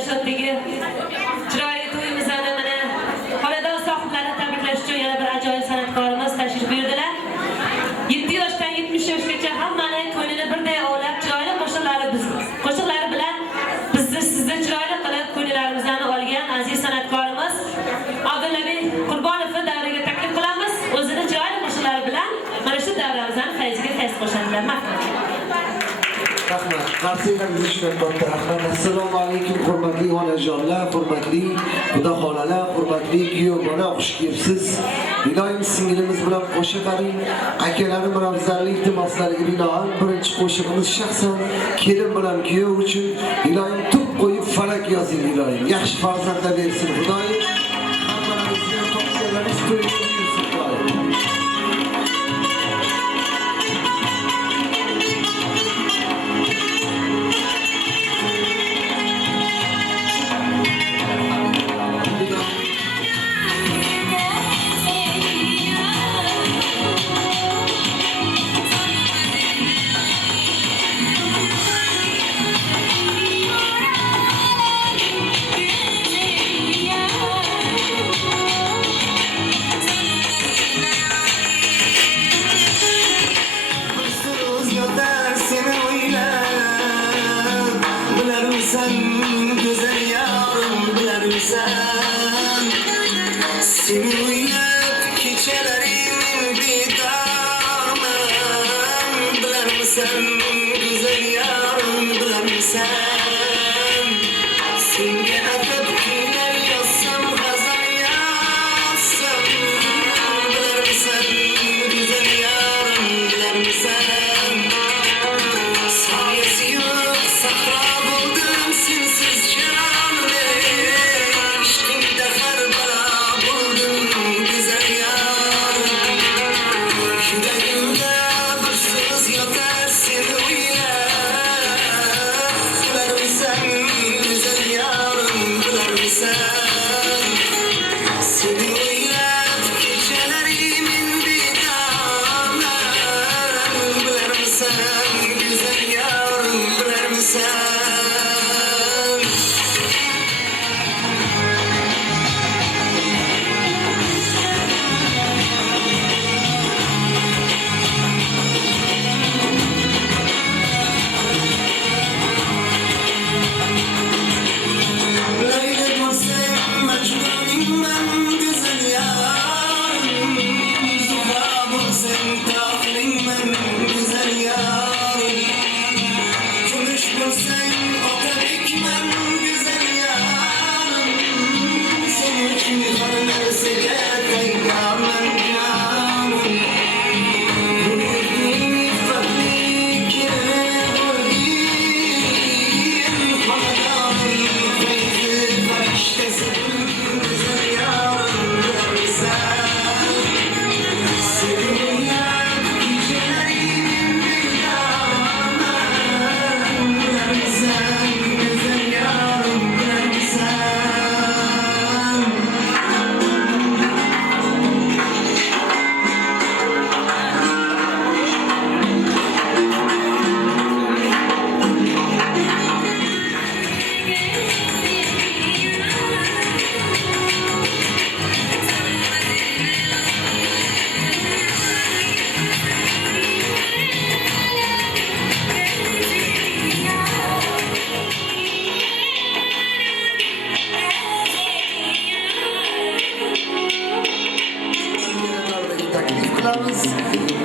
Yaşatdagi chiroyli to'yimizda mana xonadon sohiblari tabriklash uchun yana bir ajoyib san'atkorimiz tashrif buyurdilar. 7 yoshdan 70 yoshgacha hammani ko'nglini birday ovlab, chiroyli qo'shiqlari bilan sizni chiroyli qilib ko'ngillarimizni olgan aziz san'atkorimiz Abdullabiy Qurbonovni davraga taklif qilamiz. O'zini chiroyli qo'shiqlari bilan mana shu davramizning fayziga fayz qo'shadilar. Rahmat. Qarsiylarimiz uchun katta rahmat. Assalomu alaykum hurmatli onajonlar, hurmatli xudo xolalar, hurmatli kuyov bola, xush kelibsiz. Iloyim singlimiz bilan qo'shiq baring. Akalarim ravzanli iltimoslariga binoan birinchi qo'shig'imiz shaxsan kelin bilan kuyov uchun iloyim tup qo'yib falak yozing iloyim. Yaxshi farzandlar bersin Xudoyim. Hammamizga to'xtalamiz to'yib bersin Xudoyim.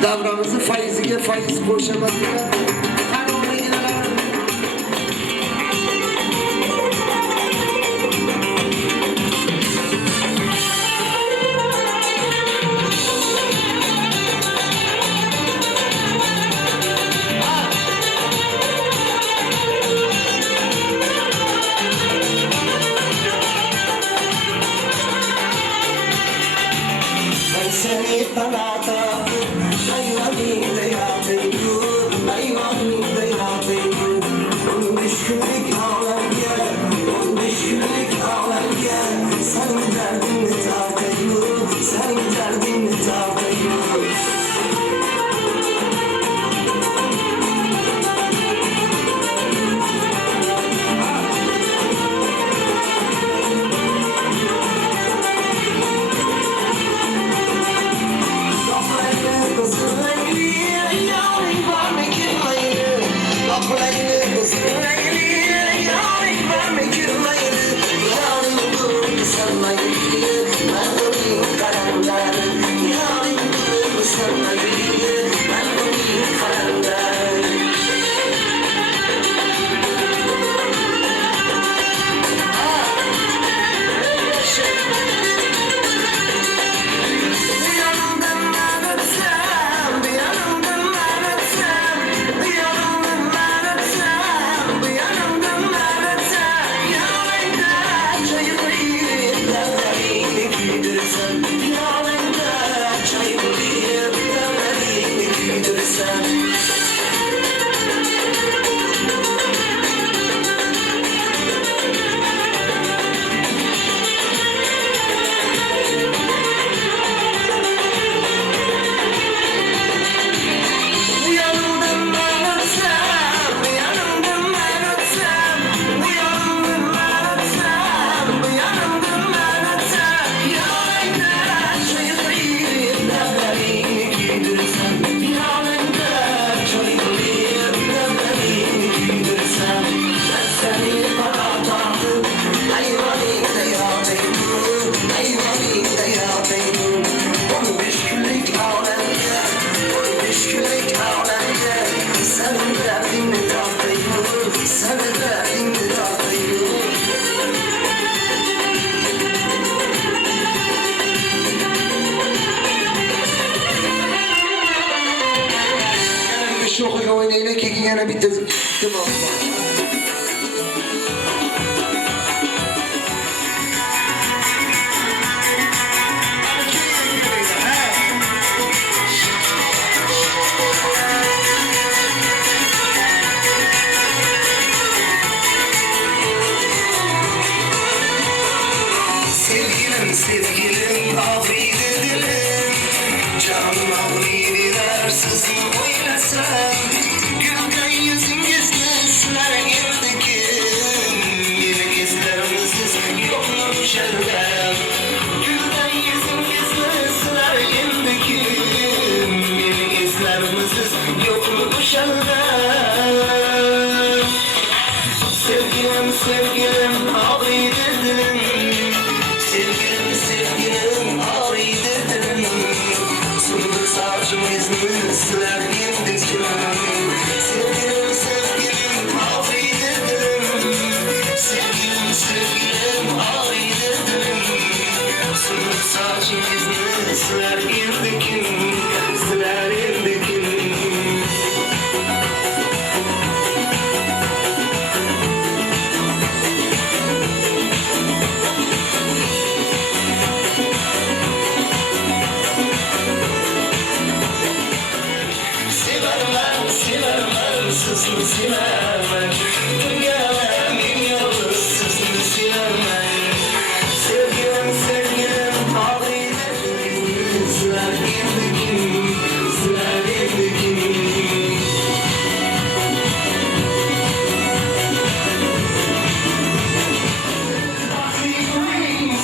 Davramızı faiziga faiz qo'shamanlar. Seni bana da ayağını da yapayım, ayağını İltimos var. Sevgilim ağrıydı dilim, canım ağrıydı sizin oynasam. Gülden yüzünüzle siler girdikim, yeni izlerimsiz yokmuş elbem. Gülden yüzünüzle siler girdikim, yeni izlerimsiz yokmuş elbem. Sevgilim sevgilim ağrıydı dilim, sevgilim ağrıydı dilim. Sınır saçım izini siler girdikim. Sevgilim ağrıydı dilim, sevgilim ağrıydı dilim. Sınır saçım izini siler girdikim, siler girdikim. Sizni sevemem, dünyada min yalnız sizni sevemem. Sevgilim ağrıydı dilim, siler girdikim, siler girdikim.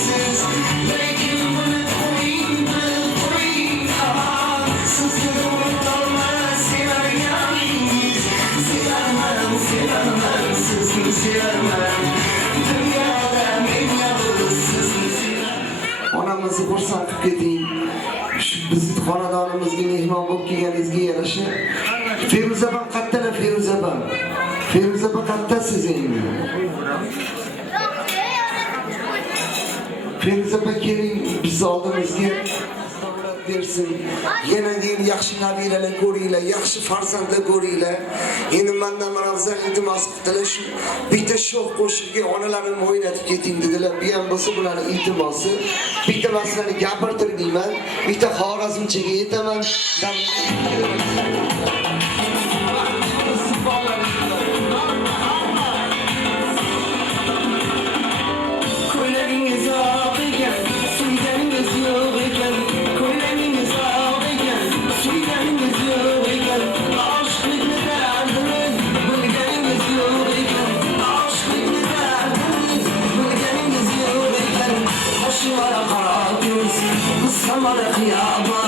Siz lakin bunu koyun, koyun. Sizi unutulmaz siler yalnız. Sevemem, sizni sevemem. Dünyada min yalnız sizni sevemem. Onamizni xursand qilib keting. Bizni xonadonimizga mehmon bo'lib kelganingizga yarasha. Feruzabam qattalar Feruzabam. Feruzabam qattasiz endi. Feruzabam keling bizni oldimizga bersin. Yana keyin yaxshi nabiralar ko'ringlar, yaxshi farzandlar ko'ringlar. Endi mendan manavzar iltimos qildilar shu bitta sho'x qo'shiqga onalarimni o'ynatib keting dedilar. Bu ham bo'lsa bularning iltimosi. Bitta masalani gapirtirmayman. Bitta Xorazmchaga yetaman. Ko'ylagingiz oq ekan, suyganingiz yo'q ekan. Ko'ylagingiz oq ekan, suyganingiz yo'q ekan. Oshlikni dardingiz bilganingiz yo'q ekan. Oshlikni dardingiz bilganingiz yo'q ekan. Qo'shing qora qora ko'z, biz tomona qiyoba.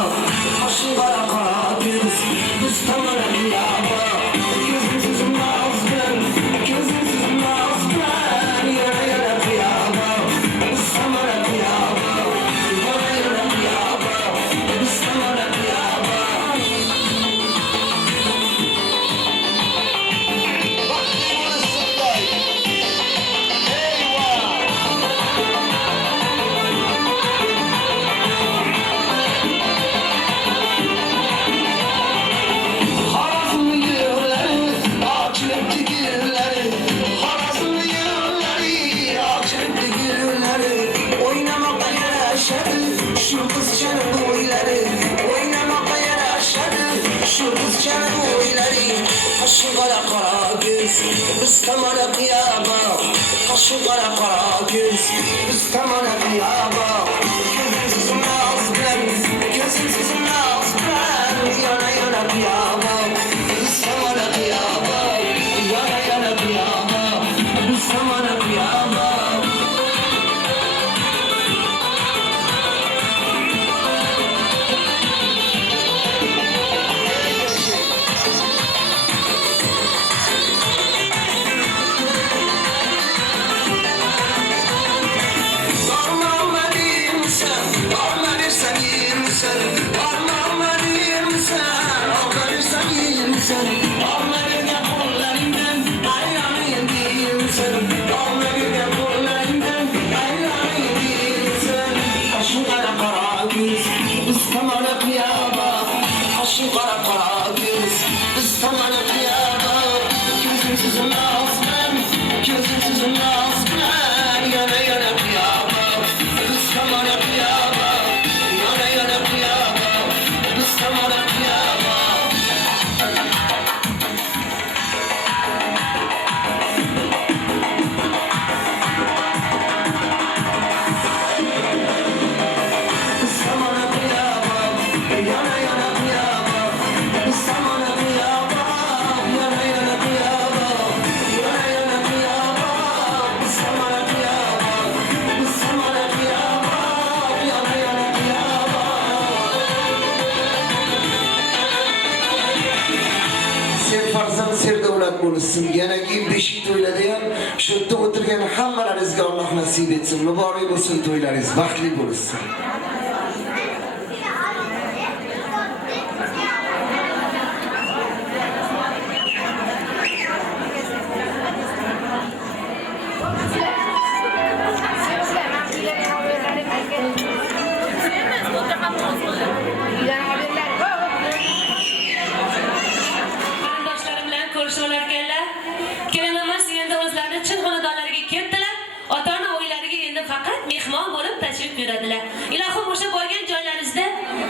Qo'shing qora qora ko'z, biz tomona qiyoba. Ko'zsiz noz bilan, ko'zsiz noz bilan, yana yana qiyoba. Biz tomona qiyoba, yana yana qiyoba. Biz tomona qiyoba. Xorazmli yo'llari, ochilibdi gulları. Xorazmli yo'llari, ochilibdi gulları. O'ynamoqqa yarashadi, shu qizchaning o'ylari. O'ynamoqqa yarashadi, shu qizchaning o'ylari. Qo'shing qora qora ko'z, biz tomona qiyoba. Qo'shing qora qora ko'z, biz tomona qiyoba. Ko'zsiz noz bilan, ko'zsiz noz bilan, yana yana qiyoba. Biz tomona qiyoba, yana yana qiyoba. Biz tomona qiyoba. Sormam beni bo'lsin. Yanagi beshik to'ylarda ham shu yerda o'tirgan hammalaringizga Alloh nasib etsin. Muborak bo'lsin to'ylaringiz, baxtli bo'lsin. Qarindoshlarim bilan ko'rishib olarkanlar. Kelinimiz endi o'zlarini chin xonadonlariga ketdilar. Ota-ona uylariga endi faqat mehmon bo'lib tashrif buyuradilar. Ilohim o'sha bo'lgan joylaringizda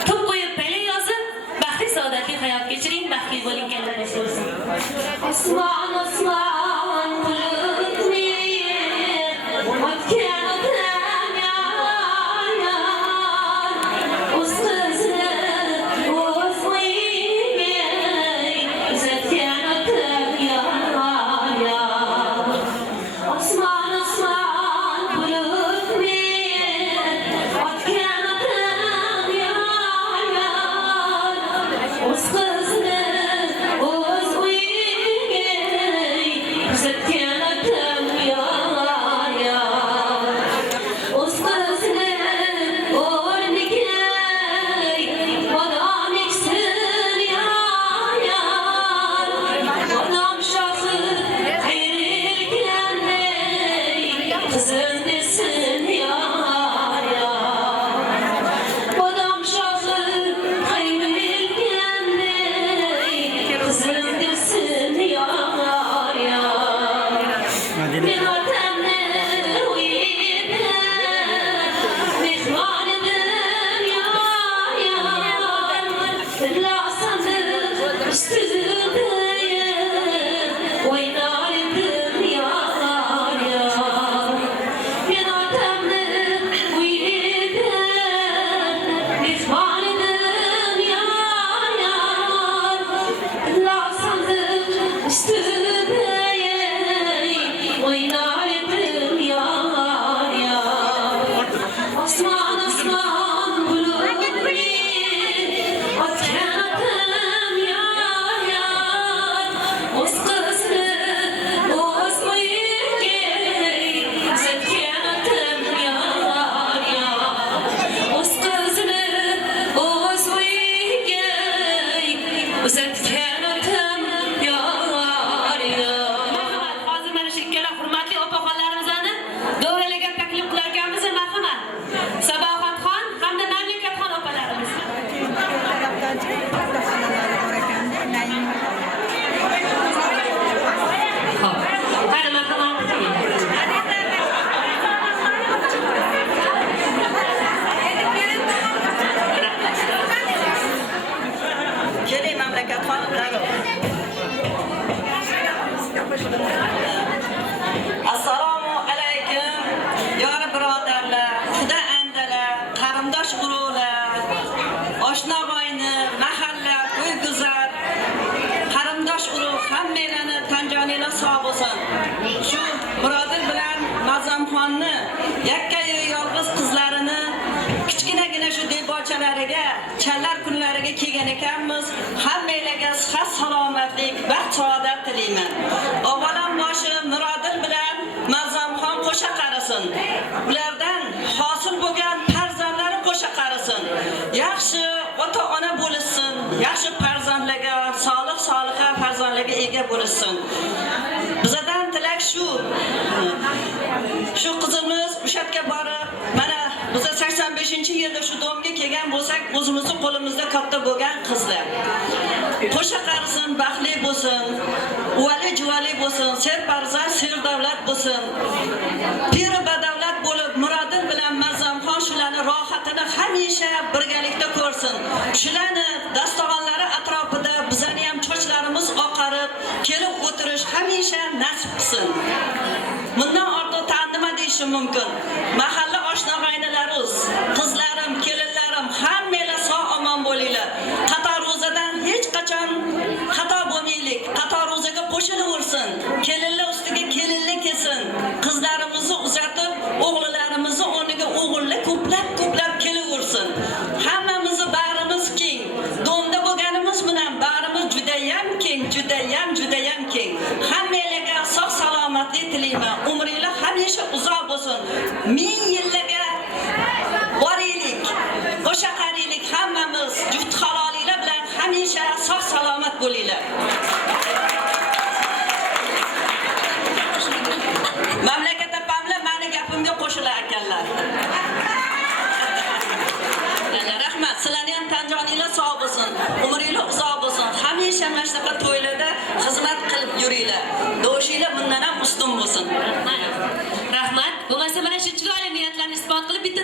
to'p qo'yib, payla yozib, baxtli saodatli hayot kechiring, baxtli bo'ling kallaringiz bo'lsin. Osmon, osmon, bulutli, o'tgan o'tgan yar, o'z qizini o'z qo'yiga uzatgan o'tgan yar. Osmon, osmon, bulutli, o'tgan o'tgan yar, o'z qizini o'z uyiga uzatgan o'tgan yar. O'z qizini o'rniga bodom eksin yar. Bodom shoxi qayrilganday qizim desin yar. Bodom shoxi qayrilganday qizim desin yar. Men otamni uyida mehmon edim yar. Tillosandiq ustida o'ynar edim yar. Men otamni uyida mehmon edim yar. Tillosandiq ustida o'ynar edim yar. Osmon, osmon, bulutli, o'tgan o'tgan yar. O'z qizini o'z uyiga uzatgan o'tgan yar. O'z qizini o'z uyiga uzatgan o'tgan yar. Marhamat, hozir mana shu ikkala hurmatli opaxonlarimizni davralarga taklif qilar ekanmiz. Marhamat, Sabohatxon hamda Mamlakatxon opalarimiz. Xo'p, qani marhamat. Keling mamlakatxon darrov. Assalomu alaykum, yor birodarlar, xudo andalar, qarindosh urug'lar, oshna boyni, mahalla, uy guzar, qarindosh urug' hammanglarni tanjoninglar sog' bo'lsin. Shu Murodil bilan Mazamxonni yakkayu yolg'iz qizlarini kichkinagina shu debochalariga, challar kunlariga kelgan ekanmiz. Hammanglarga sihat, salomatlik, baxt, saodat tilayman. Avvalamboshiq Murodil bilan Mazamxon qo'sha qarasin. Ulardan hosil bo'lgan farzandlari qo'sha qarasin. Yaxshi ota-ona bo'lishsin, yaxshi farzandlarga, solih soliha farzandlarga ega bo'lishsin. Bizdan tilak shu. Shu qizimiz o'sha yerga borib, mana biz 85-yilda shu domga kelgan bo'lsak, o'zimizning qo'limizda katta bo'lgan qizlar. Qo'sha qarisin, baxtli bo'lsin, uvali juvali bo'lsin, serfarzand, serdavlat bo'lsin. Piri badavlat bo'lib, Murodil bilan Mazamxon shularni rohatini hamisha birgalikda ko'rsin. Shularni dasturxonlari atrofida bizani ham chochlarimiz oqarib, kelib o'tirish hamisha nasib qilsin. Bundan ortiq nima deyishim mumkin? Mahalla oshna-g'aynalarimiz, qizlarim, kelinlarim, hammanglar sog' omon bo'linglar. Qator ro'zadan hech qachon xato bo'lmaylik. Qator ro'zaga qo'shilaversin. Kelinlar ustiga kelinlar kelsin. Qizlarimizni uzatib, o'g'illarimizni o'rniga o'g'illar ko'plab kelaversin. Hammamizni barimiz keng. Domda bo'lganimiz bilan barimiz judayam keng. Hamma 1000 yillarga boraylik, o'sha qaraylik hammamiz juft halolinglar bilan hamisha sog' salomat bo'linglar. Mamlakat apamlar meni gapimga qo'shilar ekanlar. Rahmat, sizlarning ham tanjoninglar sog' bo'lsin, umringlar uzoq bo'lsin. Hamisha mana shunaqa to'ylarda xizmat qilib yuringlar. Do'shinglar bundan ham ustun bo'lsin. Rahmat. Bo'lmasa mana shu chiroyli niyatlarni isbot qilib bitta